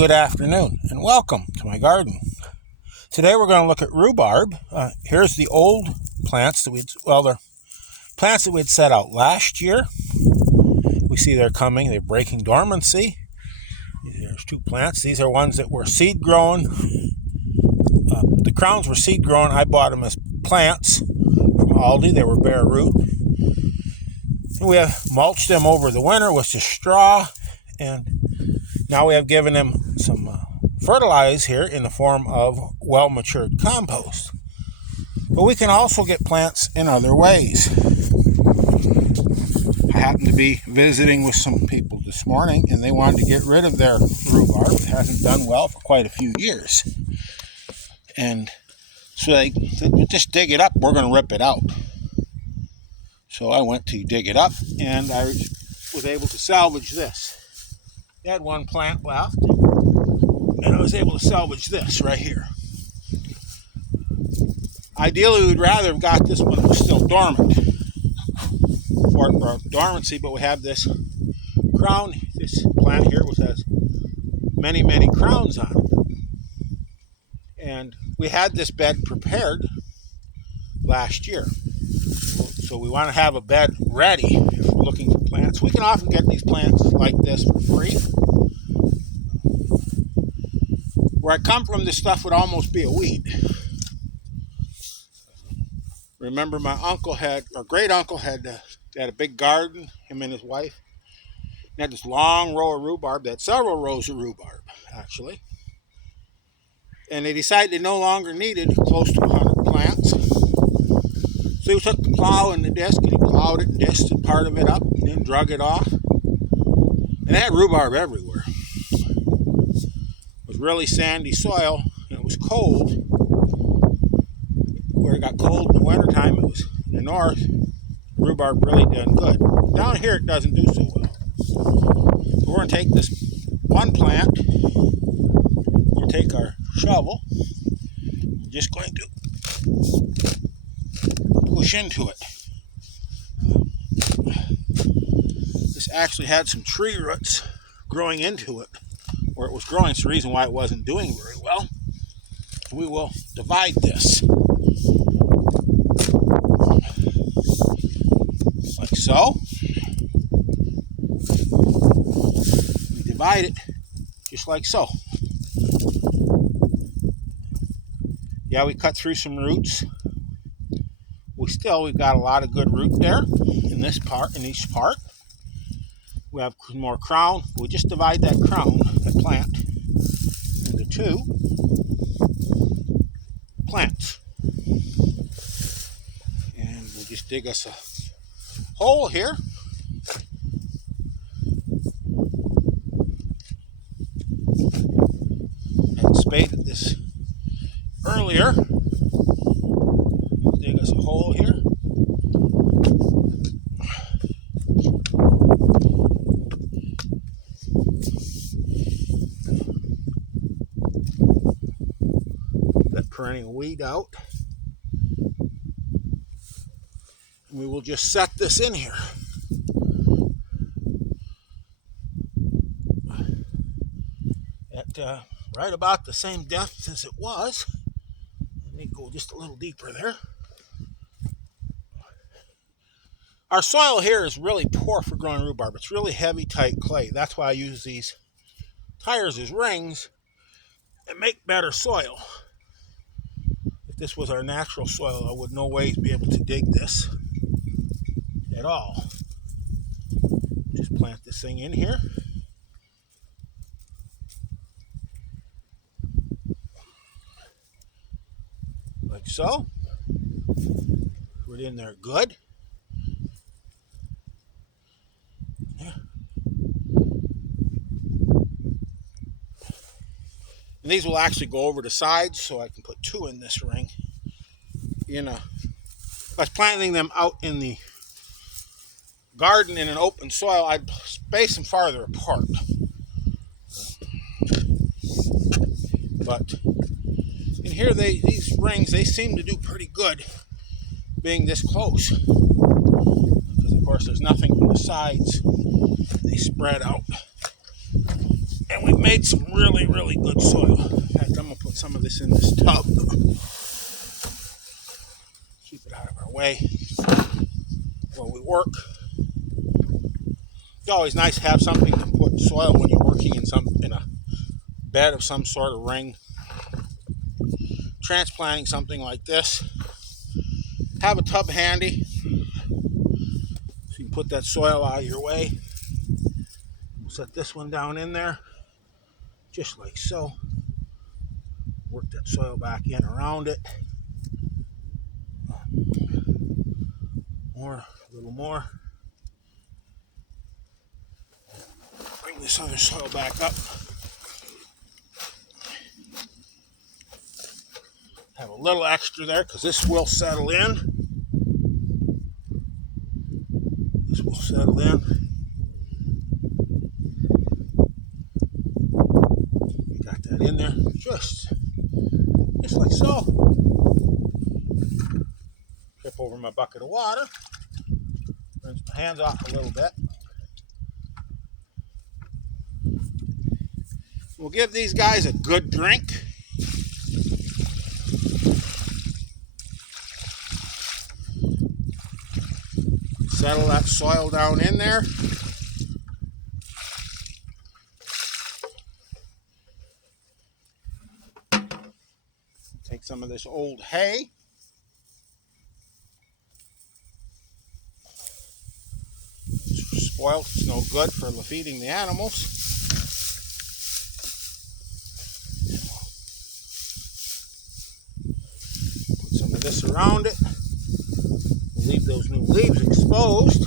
good afternoon and welcome to my garden. Today we're going to look at rhubarb. Here's the old plants that they're plants that we'd set out last year. We see they're coming, they're breaking dormancy. There's two plants. These are ones that were seed grown. The crowns were seed grown. I bought them as plants from Aldi. They were bare root. And we have mulched them over the winter with just straw, and now we have given them some fertilize here in the form of well-matured compost. But we can also get plants in other ways. I happened to be visiting with some people this morning, and they wanted to get rid of their rhubarb. It hasn't done well for quite a few years. And so they said, just dig it up, we're going to rip it out. So I went to dig it up, and I was able to salvage this. They had one plant left, and I was able to salvage this right here. Ideally, we'd rather have got this when it was still dormant, before it broke dormancy, but we have this crown, this plant here, which has many, many crowns on it. And we had this bed prepared last year. So we want to have a bed ready if we're looking for plants. We can often get these plants like this for free. Where I come from, this stuff would almost be a weed. Remember, my great uncle had a big garden, him and his wife. He had this long row of rhubarb. They had several rows of rhubarb, actually. And they decided they no longer needed close to 100 plants. So he took the plow and the disc, and he plowed it and disked part of it up, and then drug it off. And they had rhubarb everywhere. It was really sandy soil, and it was cold. Where it got cold in the wintertime, it was in the north, rhubarb really done good. Down here, it doesn't do so well. So we're going to take this one plant, we're going to take our shovel, we're just going to push into it. This actually had some tree roots growing into it where it was growing. It's the reason why it wasn't doing very well. We will divide this like so. We divide it just like so. Yeah, we cut through some roots. We've got a lot of good root there in each part. We have more crown. We just divide that plant, into two plants. And we'll just dig us a hole here. And spaded this earlier. Dig us a hole here. That perennial weed out. And we will just set this in here. At right about the same depth as it was. Let me go just a little deeper there. Our soil here is really poor for growing rhubarb. It's really heavy, tight clay. That's why I use these tires as rings and make better soil. If this was our natural soil, I would no ways be able to dig this at all. Just plant this thing in here. Like so. Put it in there good. Yeah. And these will actually go over the sides, so I can put two in this ring. If I was planting them out in the garden in an open soil, I'd space them farther apart. But in here, these rings, they seem to do pretty good being this close. Because, of course, there's nothing from the sides. They spread out. And we made some really, really good soil. In fact, I'm going to put some of this in this tub. Keep it out of our way while we work. It's always nice to have something to put soil when you're working in a bed of some sort of ring. Transplanting something like this. Have a tub handy so you can put that soil out of your way. We'll set this one down in there, just like so. Work that soil back in around it. A little more. Bring this other soil back up. Have a little extra there because this will settle in. This will settle in. Got that in there, just like so. Tip over my bucket of water. Rinse my hands off a little bit. We'll give these guys a good drink. Settle that soil down in there. Take some of this old hay. It's spoiled, it's no good for feeding the animals. Put some of this around it. Leave those new leaves exposed.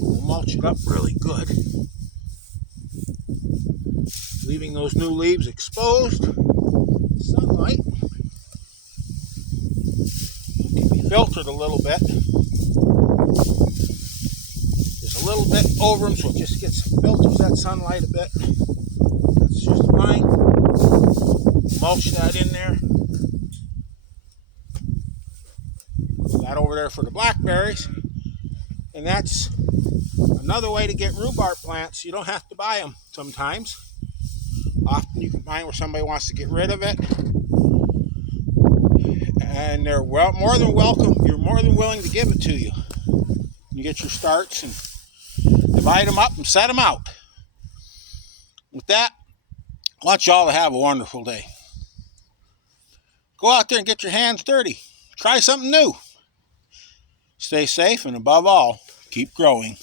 We'll mulch it up really good. Leaving those new leaves exposed. Sunlight. It can be filtered a little bit. There's a little bit over them, so it just filters that sunlight a bit. That's just fine. Mulch that in there. That over there for the blackberries. And that's another way to get rhubarb plants. You don't have to buy them sometimes. Often you can find where somebody wants to get rid of it. And they're more than welcome. You're more than willing to give it to you. You get your starts and divide them up and set them out. With that, I want y'all to have a wonderful day. Go out there and get your hands dirty. Try something new. Stay safe, and above all, keep growing.